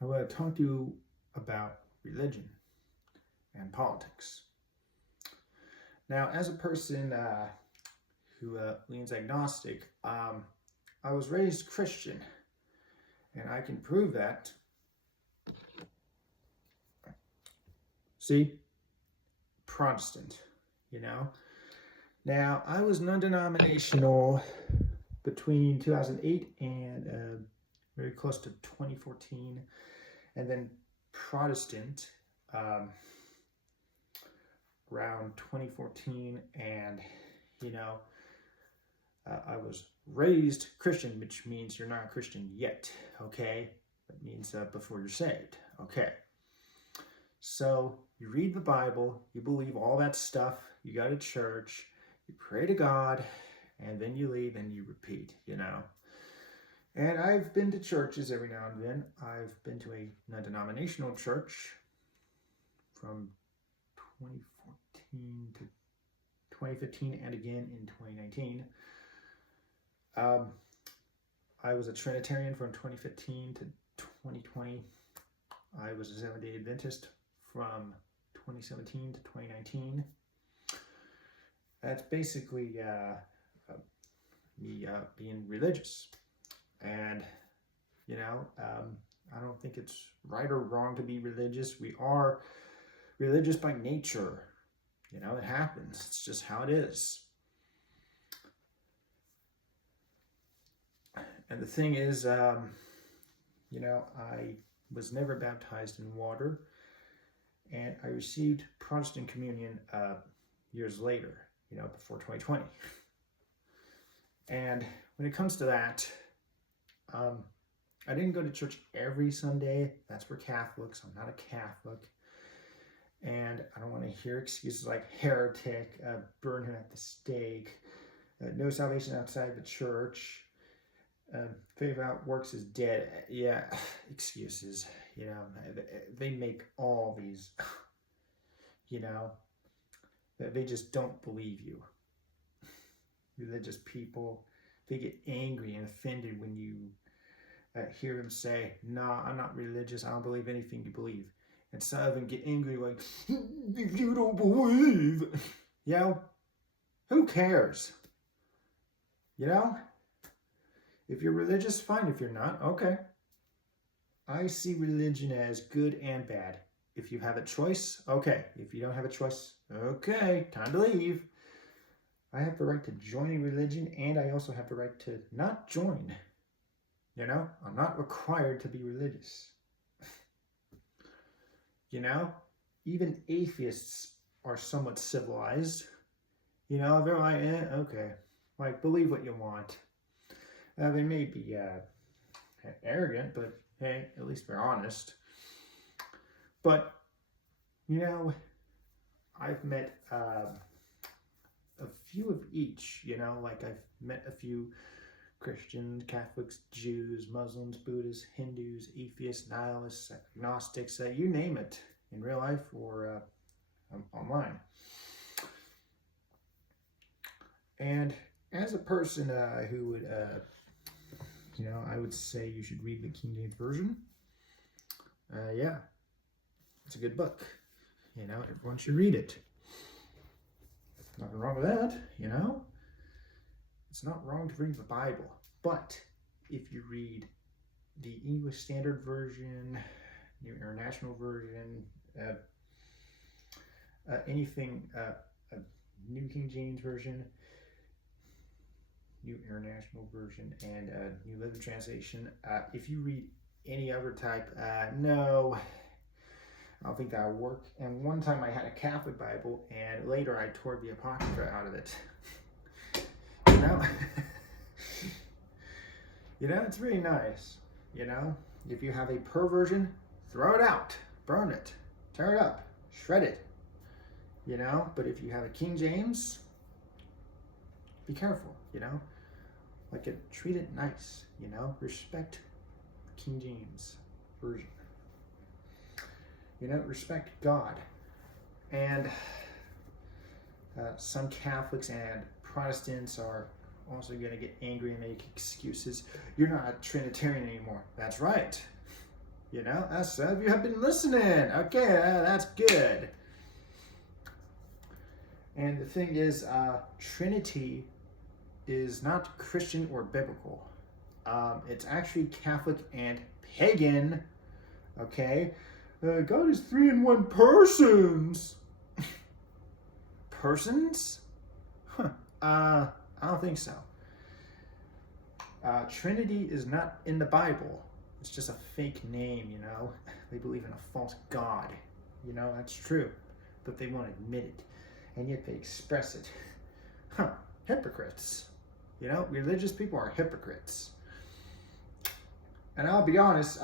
I want to talk to you about religion and politics. Now, as a person who leans agnostic, I was raised Christian, and I can prove that. See, Protestant, you know. Now, I was non-denominational between 2008 and very close to 2014, and then Protestant um, around 2014, and you know, I was raised Christian, which means you're not a Christian yet. Okay, that means before you're saved. Okay, so you read the Bible, you believe all that stuff, you go to church, you pray to God, and then you leave and you repeat. And I've been to churches every now and then. I've been to a non-denominational church from 2014 to 2015 and again in 2019. I was a Trinitarian from 2015 to 2020. I was a Seventh-day Adventist from 2017 to 2019. That's basically me being religious. And, I don't think it's right or wrong to be religious. We are religious by nature. It happens. It's just how it is. And the thing is, I was never baptized in water, and I received Protestant communion years later, before 2020. And when it comes to that, I didn't go to church every Sunday. That's for Catholics. I'm not a Catholic. And I don't want to hear excuses like heretic, burn him at the stake, no salvation outside the church, faith without works is dead. Yeah, excuses. They make all these, they just don't believe you. Religious people, they get angry and offended when you hear them say, "Nah, I'm not religious. I don't believe anything you believe." And some of them get angry like, "If you don't believe," who cares? If you're religious, fine. If you're not, okay. I see religion as good and bad. If you have a choice, okay. If you don't have a choice, okay, time to leave. I have the right to join a religion, and I also have the right to not join. I'm not required to be religious. Even atheists are somewhat civilized. They're like, okay, like, believe what you want. They may be arrogant, but hey, at least they're honest. But, I've met a few of each, like I've met a few Christians, Catholics, Jews, Muslims, Buddhists, Hindus, atheists, nihilists, agnostics, you name it, in real life or online. And as a person who would, I would say you should read the King James Version. Yeah, it's a good book. Everyone should read it. Nothing wrong with that, It's not wrong to read the Bible. But if you read the English Standard Version, New International Version, anything, New King James Version, New International Version, and New Living Translation, if you read any other type, no, I don't think that would work. And one time I had a Catholic Bible, and later I tore the Apocrypha out of it. It's really nice. If you have a perversion, throw it out, burn it, tear it up, shred it. But if you have a King James, be careful. Like, treat it nice. Respect King James Version. Respect God. And some Catholics and Protestants are also going to get angry and make excuses. You're not a Trinitarian anymore. That's right. You know, some of you have been listening. Okay, that's good. And the thing is, Trinity is not Christian or biblical. It's actually Catholic and pagan. Okay, God is 3 in 1 persons. Persons? Huh. I don't think so. Trinity is not in the Bible. It's just a fake name, you know. They believe in a false god. You know, that's true. But they won't admit it. And yet they express it. Huh. Hypocrites. You know, religious people are hypocrites. And I'll be honest,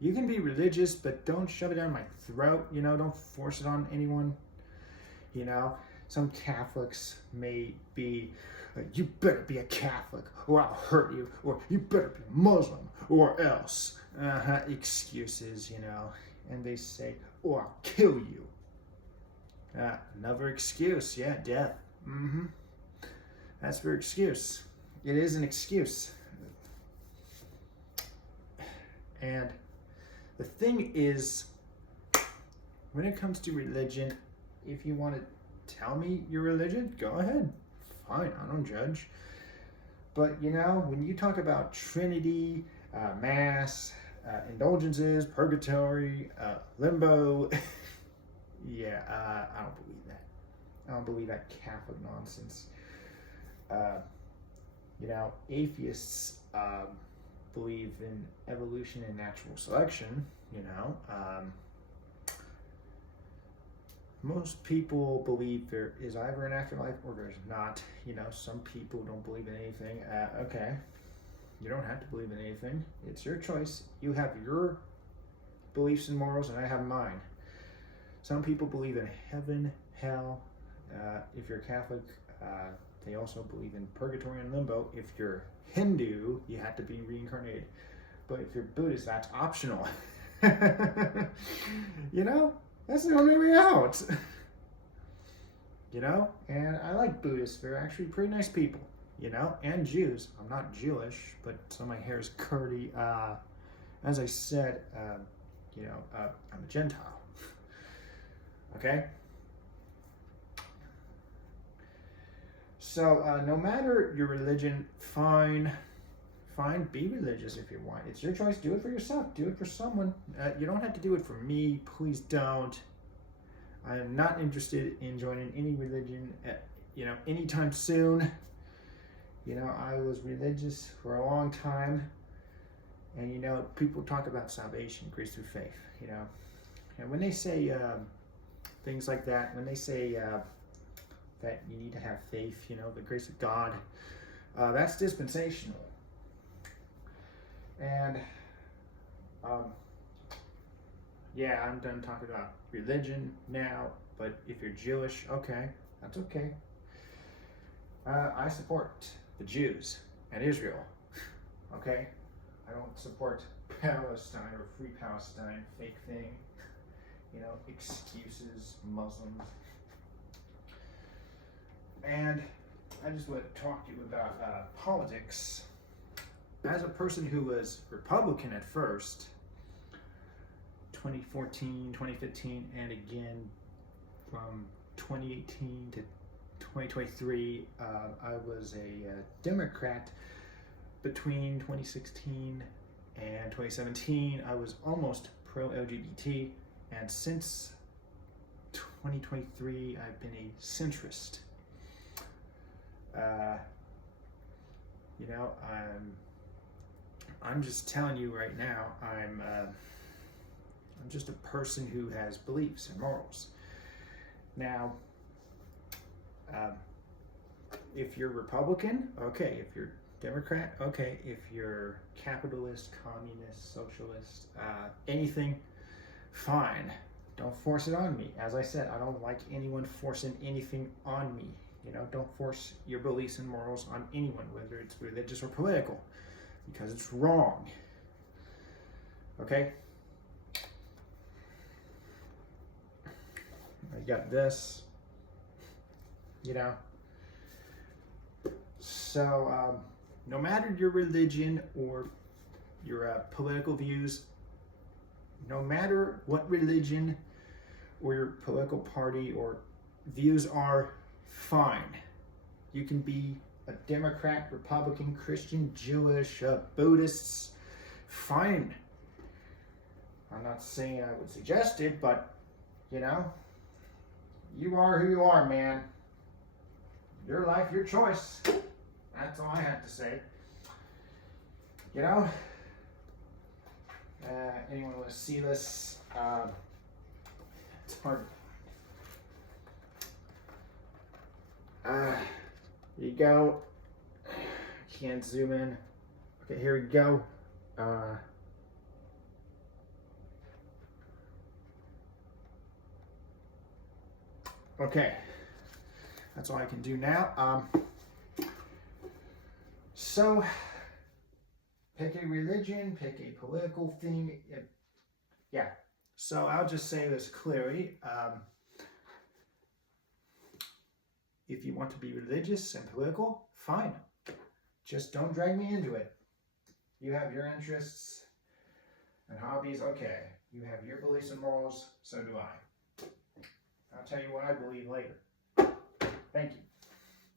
you can be religious, but don't shove it down my throat. You know, don't force it on anyone. You know, some Catholics may be, you better be a Catholic or I'll hurt you, or you better be Muslim or else. Excuses, you know. And they say, or I'll kill you. Another excuse, yeah, death. That's their excuse. It is an excuse. And the thing is, when it comes to religion, if you want to tell me your religion, go ahead. Fine, I don't judge. But, you know, when you talk about Trinity, Mass, indulgences, purgatory, limbo, yeah, I don't believe that. I don't believe that Catholic nonsense. You know, atheists believe in evolution and natural selection, you know. Most people believe there is either an afterlife or there's not. You know, some people don't believe in anything. Okay, you don't have to believe in anything. It's your choice. You have your beliefs and morals, and I have mine. Some people believe in heaven, hell. If you're Catholic, they also believe in purgatory and limbo. If you're Hindu, you have to be reincarnated. But if you're Buddhist, that's optional. You know, that's the only way out. You know, and I like Buddhists. They're actually pretty nice people, you know, and Jews. I'm not Jewish, but some of my hair is curly. As I said, you know, I'm a Gentile. Okay? So, no matter your religion, fine, be religious if you want. It's your choice. Do it for yourself. Do it for someone. You don't have to do it for me. Please don't. I am not interested in joining any religion, you know, anytime soon. You know, I was religious for a long time. And, you know, people talk about salvation, grace through faith, you know. And when they say things like that, when they say that you need to have faith, you know, the grace of God, that's dispensational. And, yeah, I'm done talking about religion now, but if you're Jewish, okay, that's okay. I support the Jews and Israel, okay? I don't support Palestine or Free Palestine, fake thing, you know, excuses, Muslims. And I just want to talk to you about politics. As a person who was Republican at first, 2014, 2015, and again from 2018 to 2023, I was a Democrat. Between 2016 and 2017, I was almost pro-LGBT, and since 2023, I've been a centrist. You know, I'm just telling you right now, I'm just a person who has beliefs and morals. Now, if you're Republican, okay. If you're Democrat, okay. If you're capitalist, communist, socialist, anything, fine. Don't force it on me. As I said, I don't like anyone forcing anything on me. You know, don't force your beliefs and morals on anyone, whether it's religious or political, because it's wrong. Okay? I got this, you know. So, no matter your religion or your political views, no matter what religion or your political party or views are, fine. You can be a Democrat, Republican, Christian, Jewish, Buddhists, fine. I'm not saying I would suggest it, but, you know, you are who you are, man. Your life, your choice. That's all I have to say. You know, anyone want to see this? It's hard. Here you go. Can't zoom in. Okay, here we go. Okay, that's all I can do now. So, pick a religion, pick a political thing. Yeah, so I'll just say this clearly. If you want to be religious and political, fine. Just don't drag me into it. You have your interests and hobbies, okay. You have your beliefs and morals, so do I. I'll tell you what I believe later. Thank you.